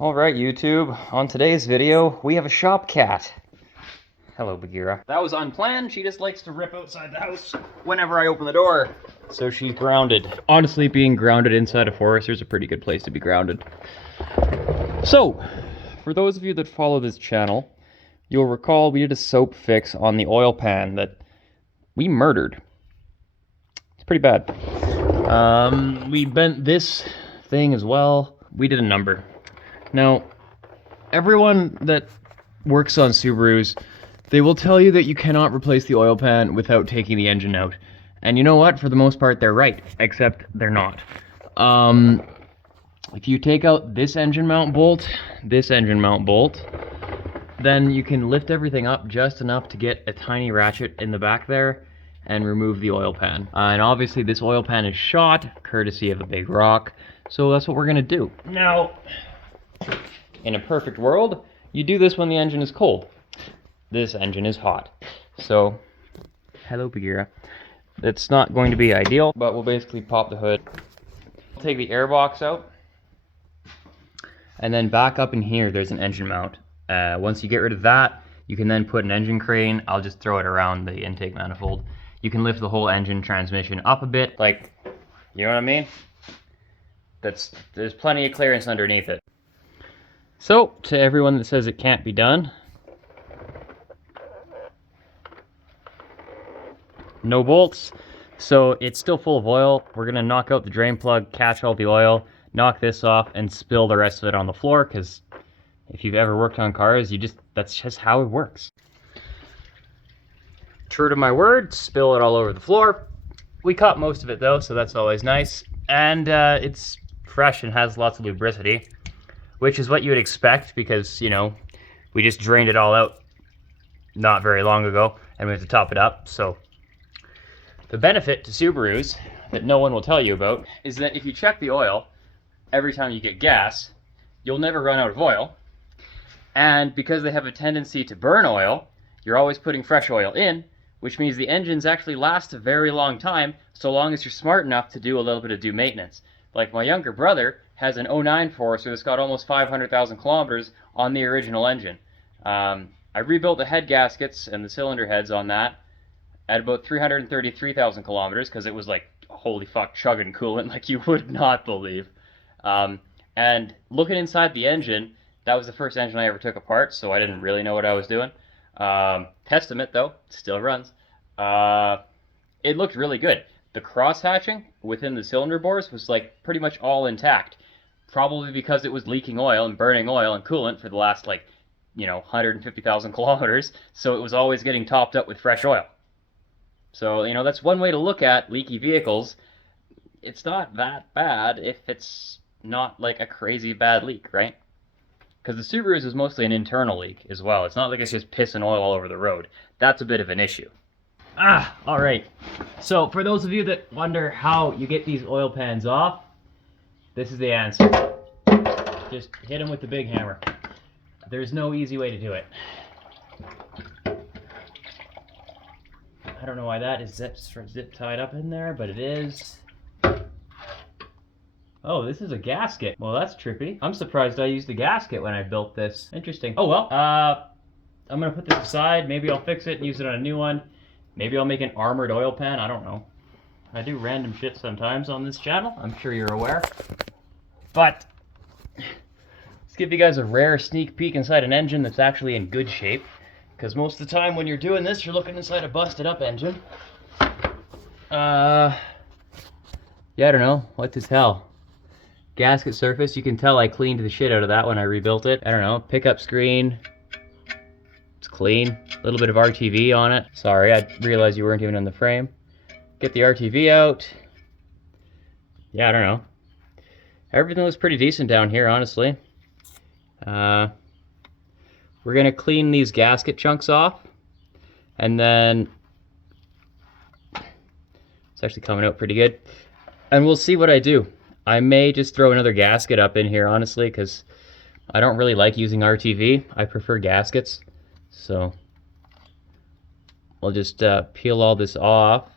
Alright YouTube, on today's video, we have a shop cat. Hello, Bagheera. That was unplanned. She just likes to rip outside the house whenever I open the door. So she's grounded. Honestly, being grounded inside a Forester is a pretty good place to be grounded. So, for those of you that follow this channel, you'll recall we did a soap fix on the oil pan that we murdered. It's pretty bad. We bent this thing as well. We did a number. Now, everyone that works on Subarus, they will tell you that you cannot replace the oil pan without taking the engine out. And you know what? For the most part, they're right, except they're not. If you take out this engine mount bolt, then you can lift everything up just enough to get a tiny ratchet in the back there and remove the oil pan. And obviously this oil pan is shot, courtesy of a big rock, so that's what we're gonna do. Now, in a perfect world, you do this when the engine is cold. This engine is hot. So, hello Bagheera. It's not going to be ideal, but we'll basically pop the hood. Take the air box out. And then back up in here, there's an engine mount. Once you get rid of that, you can then put an engine crane. I'll just throw it around the intake manifold. You can lift the whole engine transmission up a bit, like, you know what I mean? There's plenty of clearance underneath it. So, to everyone that says it can't be done, no bolts, so it's still full of oil. We're gonna knock out the drain plug, catch all the oil, knock this off, and spill the rest of it on the floor, because if you've ever worked on cars, that's just how it works. True to my word, spill it all over the floor. We caught most of it though, so that's always nice. And it's fresh and has lots of lubricity, which is what you would expect because, you know, we just drained it all out not very long ago and we have to top it up. So the benefit to Subarus that no one will tell you about is that if you check the oil every time you get gas, you'll never run out of oil. And because they have a tendency to burn oil, you're always putting fresh oil in, which means the engines actually last a very long time, so long as you're smart enough to do a little bit of due maintenance. Like my younger brother has an 09 Forester that's got almost 500,000 kilometers on the original engine. I rebuilt the head gaskets and the cylinder heads on that at about 333,000 kilometers because it was like, holy fuck, chugging coolant like you would not believe. And looking inside the engine, that was the first engine I ever took apart, so I didn't really know what I was doing. Testament though, still runs. It looked really good. The cross hatching within the cylinder bores was like pretty much all intact. Probably because it was leaking oil and burning oil and coolant for the last 150,000 kilometers. So it was always getting topped up with fresh oil. So, that's one way to look at leaky vehicles. It's not that bad if it's not like a crazy bad leak, right? Because the Subarus is mostly an internal leak as well. It's not like it's just pissing oil all over the road. That's a bit of an issue. Alright. So, for those of you that wonder how you get these oil pans off, this is the answer. Just hit them with the big hammer. There's no easy way to do it. I don't know why that is zip tied up in there, but it is. Oh, this is a gasket. Well, that's trippy. I'm surprised I used a gasket when I built this. Interesting. Oh well, I'm gonna put this aside. Maybe I'll fix it and use it on a new one. Maybe I'll make an armored oil pan. I don't know. I do random shit sometimes on this channel. I'm sure you're aware. But let's give you guys a rare sneak peek inside an engine that's actually in good shape. Because most of the time when you're doing this, you're looking inside a busted up engine. Yeah, I don't know. What to tell? Gasket surface, you can tell I cleaned the shit out of that when I rebuilt it. I don't know, pickup screen. It's clean. A little bit of RTV on it. Sorry, I realized you weren't even in the frame. Get the RTV out. Yeah, I don't know. Everything looks pretty decent down here, honestly. We're gonna clean these gasket chunks off. And then it's actually coming out pretty good. And we'll see what I do. I may just throw another gasket up in here, honestly, because I don't really like using RTV. I prefer gaskets. So we'll just peel all this off.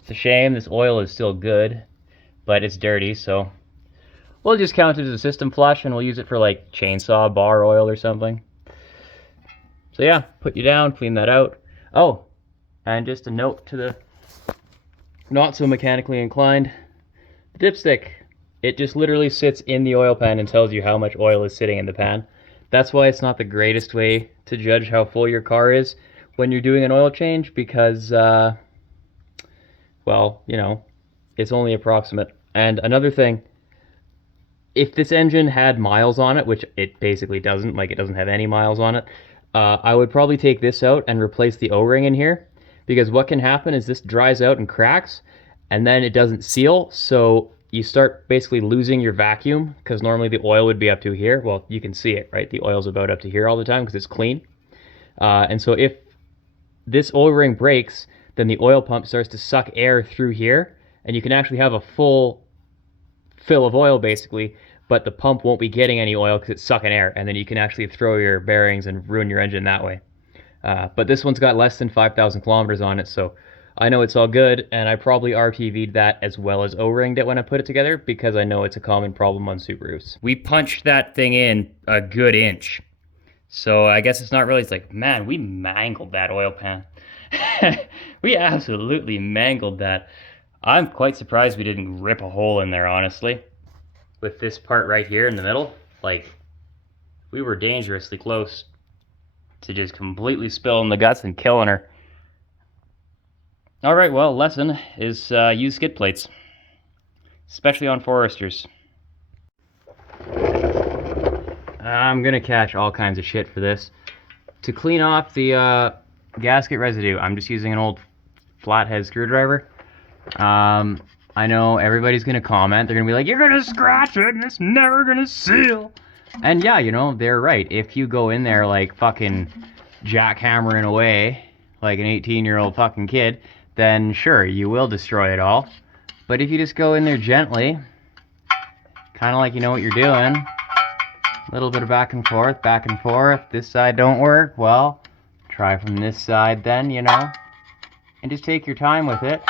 It's a shame this oil is still good, but it's dirty, so we'll just count it as a system flush, and we'll use it for like chainsaw bar oil or something. So yeah, put you down, clean that out. Oh, and just a note to the not so mechanically inclined, the dipstick. It just literally sits in the oil pan and tells you how much oil is sitting in the pan. That's why it's not the greatest way to judge how full your car is when you're doing an oil change, because, well, you know, it's only approximate. And another thing, if this engine had miles on it, which it basically doesn't, like it doesn't have any miles on it, I would probably take this out and replace the O-ring in here, because what can happen is this dries out and cracks, and then it doesn't seal, so you start basically losing your vacuum, because normally the oil would be up to here. Well, you can see it, right? The oil's about up to here all the time because it's clean. And so if this O-ring breaks, then the oil pump starts to suck air through here, and you can actually have a full fill of oil basically, but the pump won't be getting any oil because it's sucking air, and then you can actually throw your bearings and ruin your engine that way. But this one's got less than 5,000 kilometers on it, so I know it's all good, and I probably RTV'd that as well as O-ringed it when I put it together, because I know it's a common problem on Subarus. We punched that thing in a good inch. So I guess it's not really, it's like, man, we mangled that oil pan. We absolutely mangled that. I'm quite surprised we didn't rip a hole in there, honestly. With this part right here in the middle, like, we were dangerously close to just completely spilling the guts and killing her. Alright, well, lesson is use skid plates, especially on Foresters. I'm gonna catch all kinds of shit for this. To clean off the gasket residue, I'm just using an old flathead screwdriver. I know everybody's gonna comment, they're gonna be like, you're gonna scratch it and it's never gonna seal. And yeah, you know, they're right. If you go in there like fucking jackhammering away like an 18-year-old fucking kid, then sure, you will destroy it all. But if you just go in there gently, kind of like you know what you're doing, a little bit of back and forth, this side don't work, well, try from this side then, you know, and just take your time with it.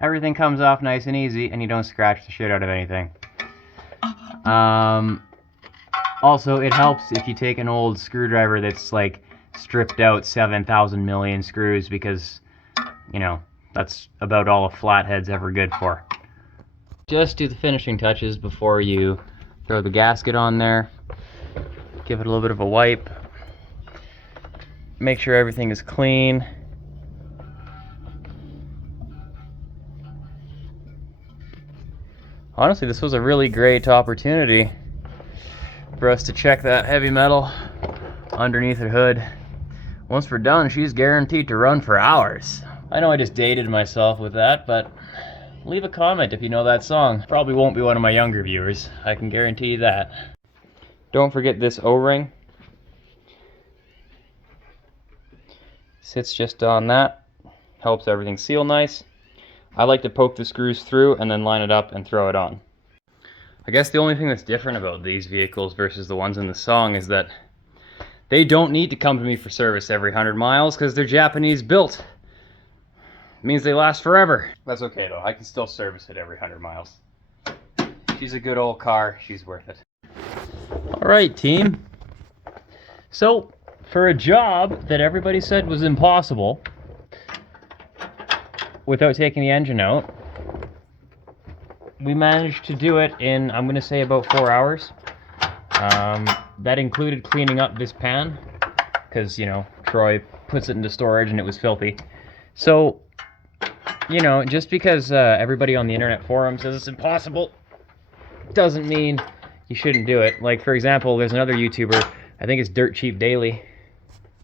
Everything comes off nice and easy, and you don't scratch the shit out of anything. Also, it helps if you take an old screwdriver that's like stripped out 7,000 million screws, because you know, that's about all a flathead's ever good for. Just do the finishing touches before you throw the gasket on there. Give it a little bit of a wipe. Make sure everything is clean. Honestly, this was a really great opportunity for us to check that heavy metal underneath the hood. Once we're done, she's guaranteed to run for hours. I know I just dated myself with that, but leave a comment if you know that song. Probably won't be one of my younger viewers, I can guarantee you that. Don't forget this O-ring. Sits just on that. Helps everything seal nice. I like to poke the screws through and then line it up and throw it on. I guess the only thing that's different about these vehicles versus the ones in the song is that they don't need to come to me for service every 100 miles because they're Japanese built. Means they last forever. That's okay though, I can still service it every 100 miles. She's a good old car, she's worth it. Alright team. So, for a job that everybody said was impossible, without taking the engine out, we managed to do it in, I'm gonna say about 4 hours. That included cleaning up this pan, because, you know, Troy puts it into storage and it was filthy. So, you know, just because everybody on the internet forum says it's impossible, doesn't mean you shouldn't do it. Like, for example, there's another YouTuber, I think it's Dirt Cheap Daily.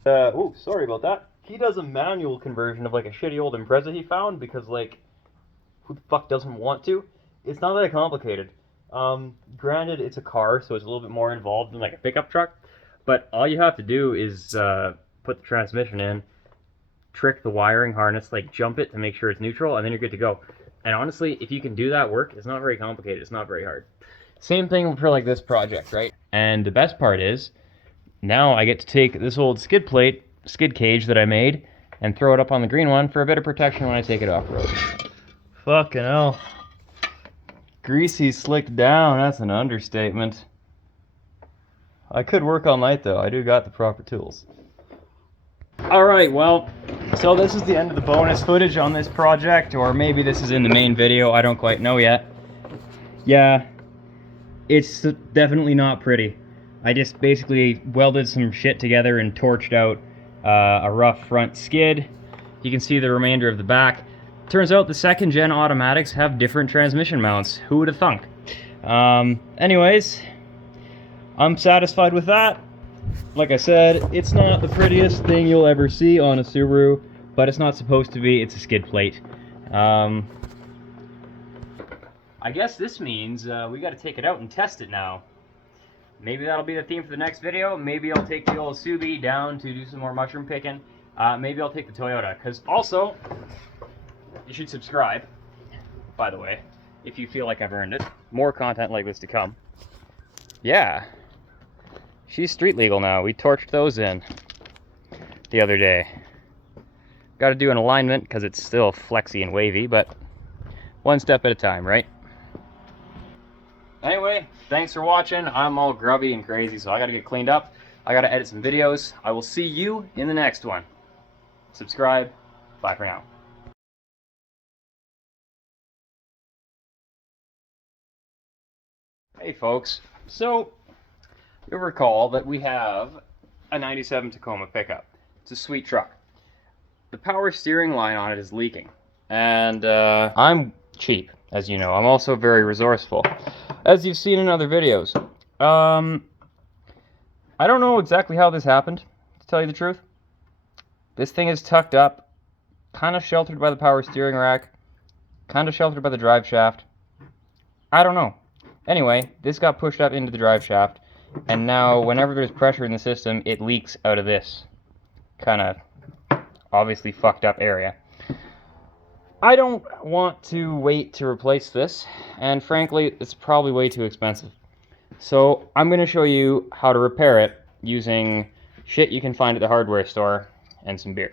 Oh, sorry about that. He does a manual conversion of like a shitty old Impreza he found, because like, who the fuck doesn't want to? It's not that complicated. Granted, it's a car, so it's a little bit more involved than like a pickup truck, but all you have to do is put the transmission in, trick the wiring harness, like jump it to make sure it's neutral, and then you're good to go. And honestly, if you can do that work, it's not very complicated, it's not very hard. Same thing for like this project, right? And the best part is, now I get to take this old skid cage that I made and throw it up on the green one for a bit of protection when I take it off-road. Fucking hell. Greasy slicked down, that's an understatement. I could work all night though, I do got the proper tools. Alright, well, so this is the end of the bonus footage on this project, or maybe this is in the main video, I don't quite know yet. Yeah, it's definitely not pretty. I just basically welded some shit together and torched out a rough front skid. You can see the remainder of the back. Turns out the second gen automatics have different transmission mounts. Who would have thunk? Anyways, I'm satisfied with that. Like I said, it's not the prettiest thing you'll ever see on a Subaru, but it's not supposed to be. It's a skid plate. I guess this means we got to take it out and test it now. Maybe that'll be the theme for the next video. Maybe I'll take the old Subi down to do some more mushroom picking. Maybe I'll take the Toyota, because also, you should subscribe, by the way, if you feel like I've earned it. More content like this to come. Yeah. She's street legal now. We torched those in the other day. Got to do an alignment because it's still flexy and wavy, but one step at a time, right? Anyway, thanks for watching. I'm all grubby and crazy, so I got to get cleaned up. I got to edit some videos. I will see you in the next one. Subscribe. Bye for now. Hey folks, so you'll recall that we have a 97 Tacoma pickup. It's a sweet truck. The power steering line on it is leaking, and I'm cheap, as you know. I'm also very resourceful, as you've seen in other videos. I don't know exactly how this happened, to tell you the truth. This thing is tucked up, kind of sheltered by the power steering rack, kind of sheltered by the drive shaft. I don't know. Anyway, this got pushed up into the drive shaft, and now whenever there's pressure in the system, it leaks out of this kind of obviously fucked up area. I don't want to wait to replace this, and frankly, it's probably way too expensive. So I'm going to show you how to repair it using shit you can find at the hardware store and some beer.